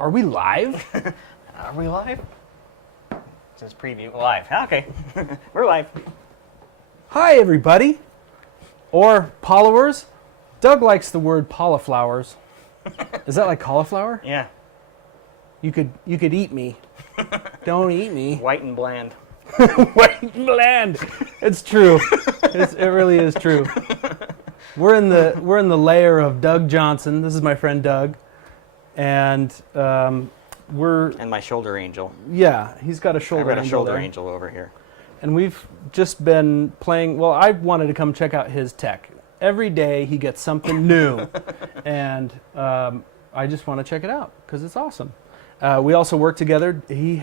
Are we live? Are we live? It says preview live. Okay, we're live. Hi, everybody. Or followers. Doug likes the word cauliflowers. Is that like cauliflower? Yeah, You could eat me. Don't eat me. white and bland. White and bland. It's true. It really is true. We're in the lair of Doug Johnson. This is my friend Doug, and we're And my shoulder angel. he's got a shoulder. I've got a shoulder there. angel over here. And we've just been playing. Well, I wanted to come check out his tech. Every day he gets something new, and I just want to check it out because it's awesome. We also work together. He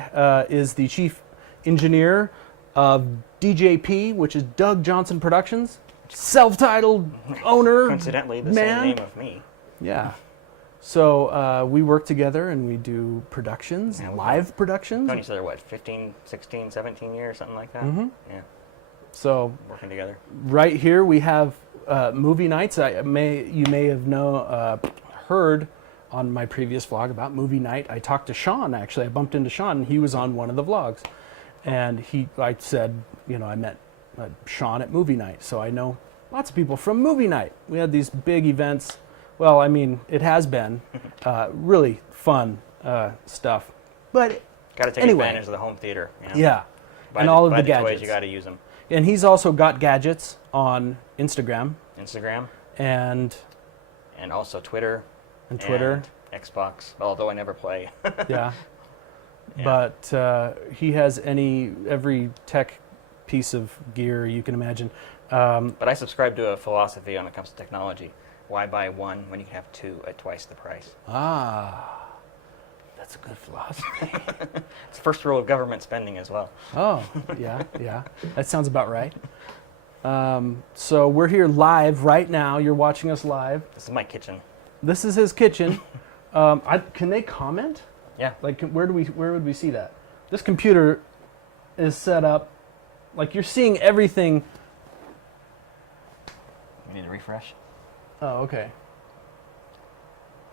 is the chief engineer of DJP, which is Doug Johnson Productions, self-titled owner. Coincidentally, the man. same name of me. Yeah. So we work together and we do productions, Yeah, we live productions. Known each other, what, 15, 16, 17 years, something like that? Mhm. Yeah, So working together. right here we have movie nights. You may have heard on my previous vlog about movie night. I talked to Sean, actually. I bumped into Sean, and he was on one of the vlogs. And I said, I met Sean at movie night, so I know lots of people from movie night. We had these big events. Well, I mean, it has been really fun stuff. But Got to take anyway. advantage of the home theater. You know? yeah, Buy and the- all of buy the the toys, gadgets. you got to use them. And he's also got gadgets on Instagram Instagram and also Twitter. Twitter. And Xbox, although I never play. Yeah. Yeah. But he has every tech piece of gear you can imagine. But I subscribe to a philosophy when it comes to technology. Why buy one when you can have two at twice the price? That's a good philosophy. It's the first rule of government spending as well. Oh, yeah. That sounds about right. So we're here live right now. You're watching us live. This is my kitchen. This is his kitchen. Can they comment? Yeah. Like, where would we see that? This computer is set up. Like, you're seeing everything. You need to refresh. Oh, okay.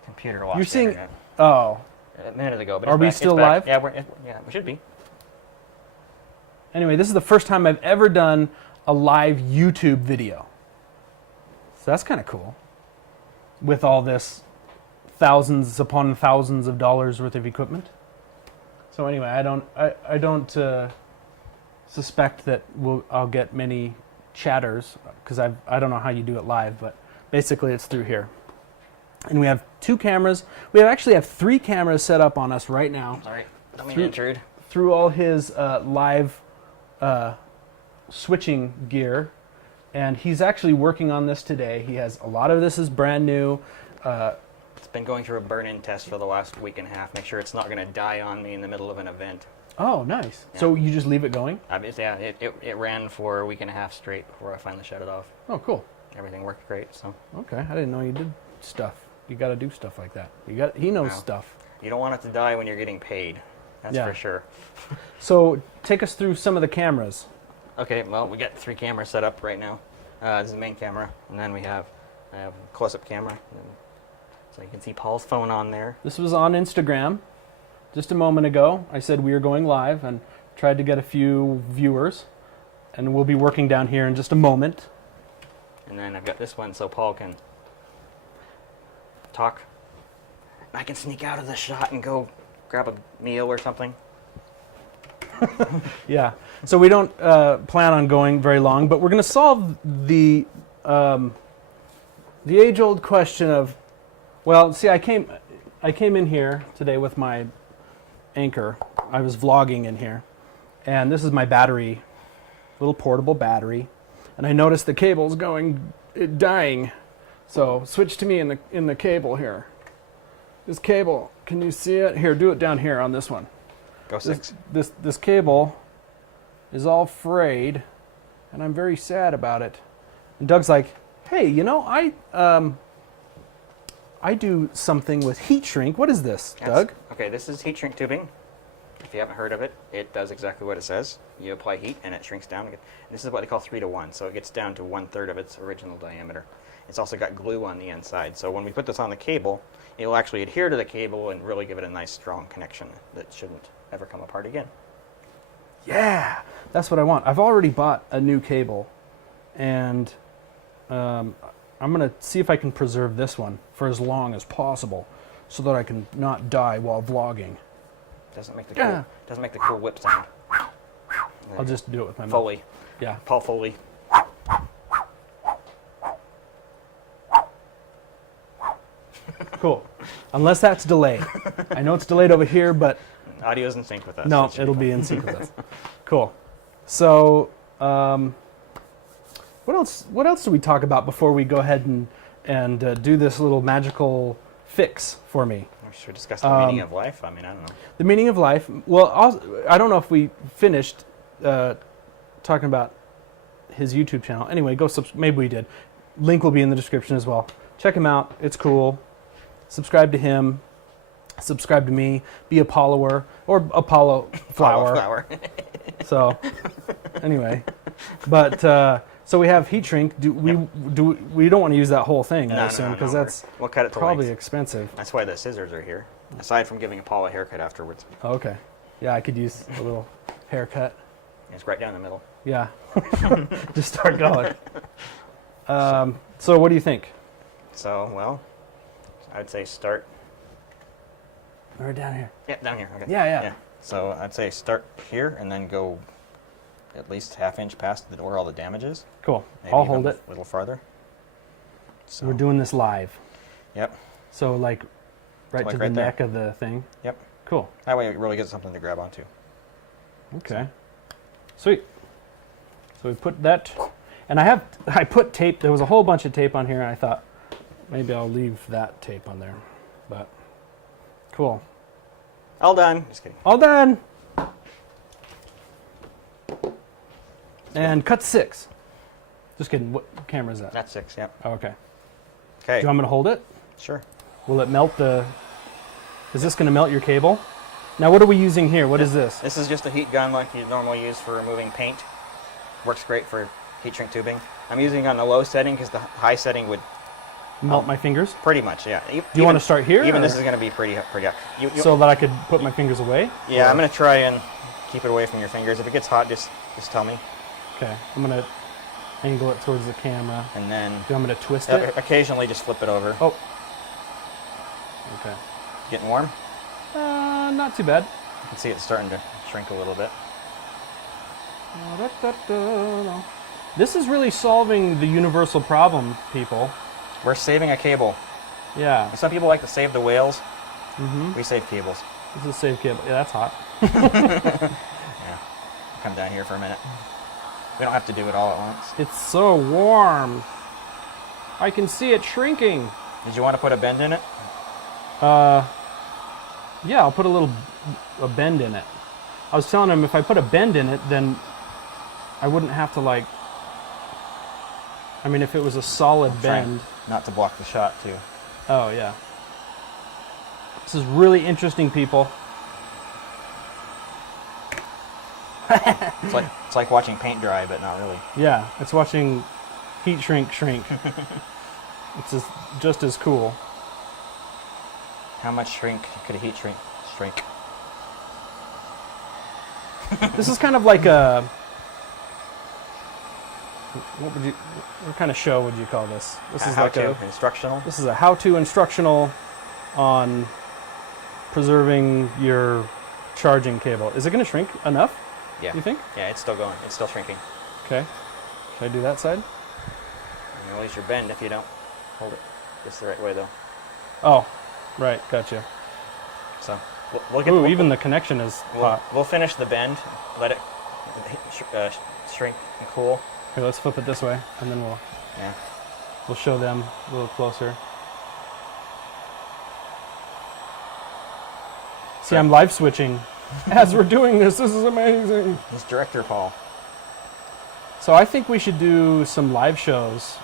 Computer lost You're the seeing. internet Oh. a minute ago. But Are it's we back. still It's back. live? Yeah, we should be. Anyway, this is the first time I've ever done a live YouTube video. So that's kind of cool. With all this thousands upon thousands of dollars worth of equipment. So anyway, I don't suspect that I'll get many chatters because I don't know how you do it live, but basically it's through here. And we have two cameras. We actually have three cameras set up on us right now. Sorry, don't mean to intrude. Through all his live switching gear, and he's actually working on this today. He has a lot of this is brand new. It's been going through a burn-in test for the last week and a half. Make sure it's not going to die on me in the middle of an event. Oh, nice. Yeah. So you just leave it going? Obviously, yeah, it ran for a week and a half straight before I finally shut it off. Oh, cool. Everything worked great. So Okay, I didn't know you did stuff. You got to do stuff like that. He knows Wow. stuff. you don't want it to die when you're getting paid. That's Yeah. for sure. So take us through some of the cameras. Okay, well, we got three cameras set up right now. This is the main camera, and then I have a close-up camera. So you can see Paul's phone on there. This was on Instagram just a moment ago. I said we are going live and tried to get a few viewers, and we'll be working down here in just a moment. And then I've got this one so Paul can talk. I can sneak out of the shot and go grab a meal or something. Yeah. So we don't plan on going very long, but we're going to solve the age-old question of, well, see, I came in here today with my Anchor. I was vlogging in here, and this is my battery, little portable battery, and I noticed the cable's dying. So switch to me in the cable here. This cable, can you see it? Here, do it down here on this one. Go six. This cable is all frayed, and I'm very sad about it. And Doug's like, "Hey, I do something with heat shrink. What is this, Doug?" Okay, this is heat shrink tubing. If you haven't heard of it, it does exactly what it says. You apply heat and it shrinks down. And this is what they call 3:1, so it gets down to 1/3 of its original diameter. it's also got glue on the inside. So when we put this on the cable, it will actually adhere to the cable and really give it a nice strong connection that shouldn't ever come apart again. Yeah, that's what I want. I've already bought a new cable, and I'm going to see if I can preserve this one for as long as possible so that I can not die while vlogging. Doesn't make the cool whip sound. I'll just do it with my mouth. Foley. Yeah. Paul Foley. Cool. Unless that's delayed. I know it's delayed over here, but Audio's in sync with us. no, It should it'll fine. be in sync with us. Cool. So, what else? What else do we talk about before we go ahead and do this little magical fix for me? We should discuss the meaning of life. I mean, I don't know. The meaning of life. Well, I don't know if we finished talking about his YouTube channel. Anyway, maybe we did. Link will be in the description as well. Check him out. It's cool. Subscribe to him. Subscribe to me. Be a follower or Apollo flower. Flower. So, anyway, but so we have heat shrink. We don't want to use that whole thing, I assume, because that's we'll cut it to probably length. expensive. That's why the scissors are here. Aside from giving Paul a haircut afterwards, Oh, okay. Yeah, I could use a little haircut. it's right down the middle. Yeah. Just start going. So what do you think? So, well, I'd say start. Or down here. Yeah, down here. Okay. Yeah. So I'd say start here and then go at least half-inch past where all the damage is. Cool. Maybe I'll even hold it. a little farther. So, We're doing this live. Yep. So like right Like to the right there. neck of the thing. Yep. Cool. That way it really gives something to grab onto. Okay. Sweet. So we put that, and I put tape. There was a whole bunch of tape on here, and I thought maybe I'll leave that tape on there, but cool. All done. Just kidding. All done. And cut 6. Just kidding. What camera is that? That's 6. Yep. Oh, okay. Okay. Do you want me to hold it? Sure. Will it melt the? Is this going to melt your cable? Now, what are we using here? What is this? This is just a heat gun like you normally use for removing paint. Works great for heat shrink tubing. I'm using it on the low setting because the high setting would Melt my fingers? pretty much, yeah. Do you want to start here? Even or- this is going to be pretty so that I could put my fingers away? yeah, Or- I'm going to try and keep it away from your fingers. If it gets hot, just tell me. Okay. I'm going to angle it towards the camera. And then Do you want me to twist it? occasionally just flip it over. Oh. Okay. Getting warm? Not too bad. You can see it's starting to shrink a little bit. This is really solving the universal problem, people. We're saving a cable. Yeah. Some people like to save the whales. Mm-hmm. We save cables. This is a save cable. Yeah, that's hot. Yeah. Come down here for a minute. We don't have to do it all at once. It's so warm. I can see it shrinking. Did you want to put a bend in it? Yeah, I'll put a bend in it. I was telling him if I put a bend in it, then I wouldn't have to like. I mean, if it was a solid bend. Not to block the shot, too. Oh yeah. This is really interesting, people. It's like watching paint dry, but not really. Yeah, it's watching heat shrink. It's just as cool. How much shrink could a heat shrink? This is kind of like a. What kind of show would you call this? This is like instructional. This is a how-to instructional on preserving your charging cable. Is it going to shrink enough? Yeah. You think? Yeah, it's still going. It's still shrinking. Okay. Should I do that side? You'll lose your bend if you don't hold it just the right way, though. Oh, right. Gotcha. So we'll get. Ooh, even the connection is hot. We'll finish the bend. Let it shrink and cool. Here, let's flip it this way, and then Yeah. we'll show them a little closer. See, I'm live switching as we're doing this. This is amazing. He's director Paul. So I think we should do some live shows.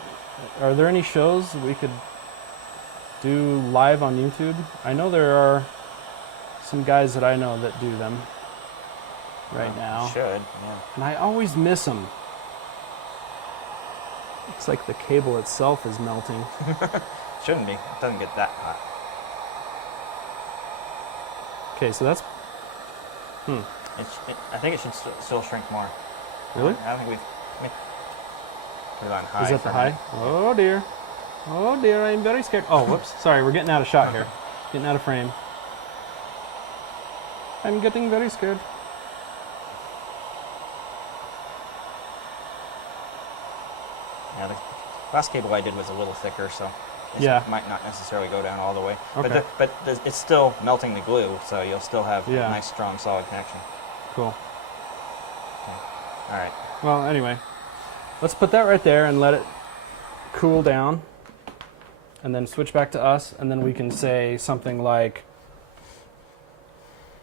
Are there any shows that we could do live on YouTube? I know there are some guys that I know that do them right now. Should. Yeah. And I always miss them. Looks like the cable itself is melting. Shouldn't be. It doesn't get that hot. Okay, so that's I think it should still shrink more. really. I don't think we've put it on high. Is that the for a high? minute. Oh dear. Oh dear, I'm very scared. Oh, whoops. Sorry, we're getting out of shot here. Getting out of frame. I'm getting very scared. Yeah, the last cable I did was a little thicker, so this Yeah. might not necessarily go down all the way. Okay. But it's still melting the glue, so you'll still have Yeah. a nice, strong, solid connection. Cool. All right. Well, anyway, let's put that right there and let it cool down, and then switch back to us, and then we can say something like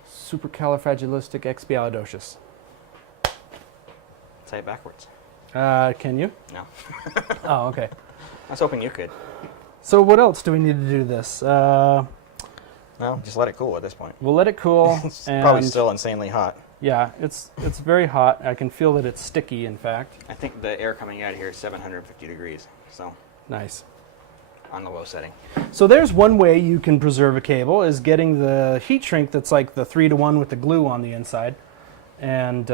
supercalifragilisticexpialidocious. Say it backwards. Can you? No. Oh, okay. I was hoping you could. So what else do we need to do this? No, just let it cool at this point. We'll let it cool. It's and probably still insanely hot. Yeah, it's very hot. I can feel that it's sticky, in fact. I think the air coming out of here is 750 degrees, so Nice. on the low setting. So there's one way you can preserve a cable, is getting the heat shrink that's like the 3-to-1 with the glue on the inside. And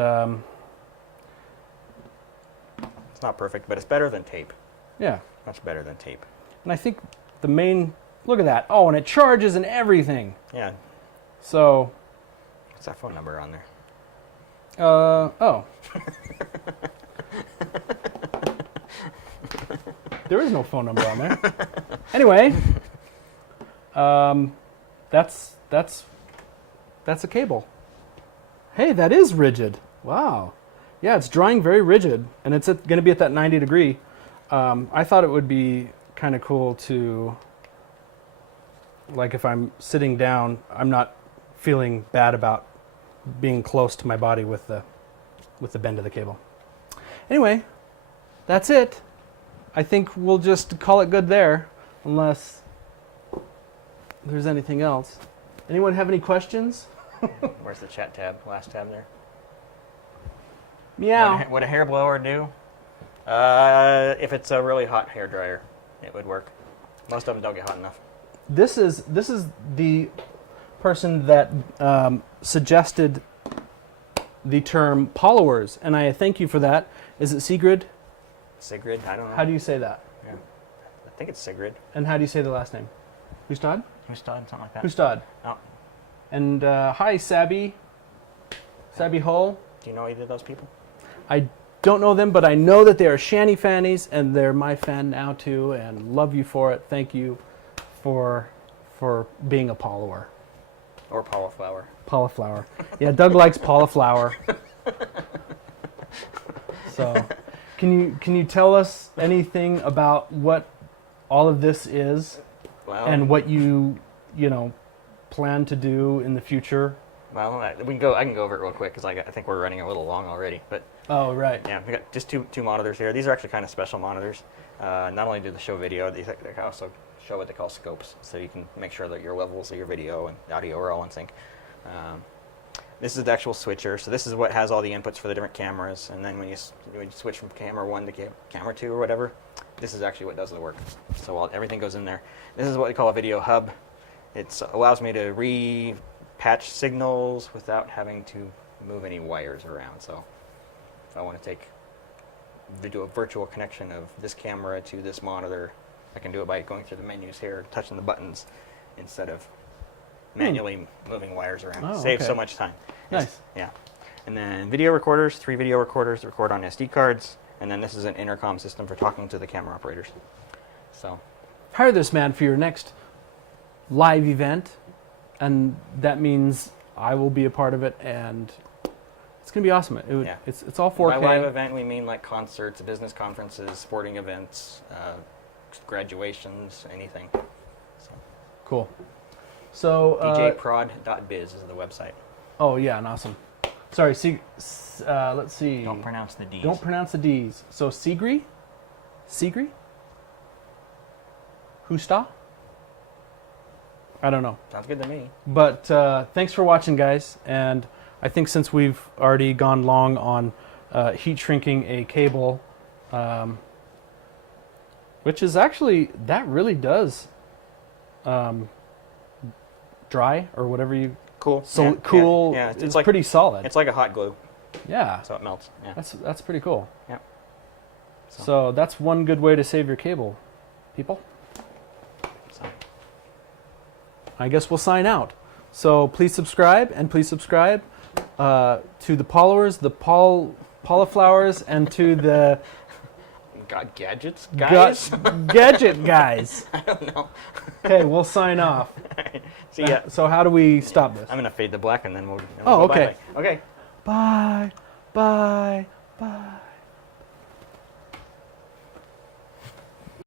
It's not perfect, but it's better than tape. yeah, Much better than tape. and I think the main, look at that. Oh, and it charges and everything. Yeah. So, What's that phone number on there? oh. There is no phone number on there. Anyway, that's a cable. Hey, that is rigid. Wow. Yeah, it's drying very rigid, and it's going to be at that 90 degree. I thought it would be kind of cool to, like, if I'm sitting down, I'm not feeling bad about being close to my body with the bend of the cable. Anyway, that's it. I think we'll just call it good there, unless there's anything else. Anyone have any questions? Where's the chat tab? Last tab there. Meow. Would a hair blower do? If it's a really hot hair dryer, it would work. Most of them don't get hot enough. This is the person that suggested the term followers, and I thank you for that. Is it Sigrid? Sigrid? I don't know. How do you say that? Yeah. I think it's Sigrid. And how do you say the last name? Hustad? Hustad, something like that. Hustad. Oh. And hi, Sabby. Sabby Hull. Do you know either of those people? I don't know them, but I know that they are Shanny Fannies, and they're my fan now too, and love you for it. Thank you for being a follower. Or Paula Flower. Paula Flower. Yeah, Doug likes Paula Flower. So, can you tell us anything about what all of this is, Well, and what you plan to do in the future? well, I can go over it real quick because I think we're running a little long already. But Oh, right. yeah, we got just two monitors here. These are actually kind of special monitors. Not only do they show video, they can also show what they call scopes, so you can make sure that your levels of your video and audio are all in sync. This is the actual switcher, so this is what has all the inputs for the different cameras, and then when you switch from camera 1 to camera 2 or whatever, this is actually what does the work. So everything goes in there. This is what we call a video hub. It allows me to re-patch signals without having to move any wires around. So if I want to do a virtual connection of this camera to this monitor, I can do it by going through the menus here, touching the buttons, instead of manually moving wires around. Oh, Saves okay. so much time. Nice. Yeah. And then video recorders, 3 video recorders that record on SD cards, and then this is an intercom system for talking to the camera operators. So Hire this man for your next live event, and that means I will be a part of it, and it's going to be awesome. Yeah. It's all 4K. by live event, we mean like concerts, business conferences, sporting events, graduations, anything. So, Cool. So djprod.biz is the website. oh yeah, and awesome. Sorry, let's see. Don't pronounce the D's. Don't pronounce the D's. So Sigri? Husta? I don't know. Sounds good to me. But thanks for watching, guys. And I think since we've already gone long on heat shrinking a cable, Which is actually, that really does dry or whatever you, Cool. so Yeah, cool. Yeah, It's like, pretty solid. It's like a hot glue, Yeah, so it melts. Yeah. that's pretty cool. Yeah. So that's one good way to save your cable, people. So. I guess we'll sign out. So please subscribe, and please subscribe to the Paulowers, the Pauliflowers, and to the God, gadgets, guys. Gadget guys. I don't know. Okay, we'll sign off. See ya. So how do we stop this? I'm gonna fade to black and then we'll. Oh, go okay. bye-bye. Okay. Bye, bye, bye.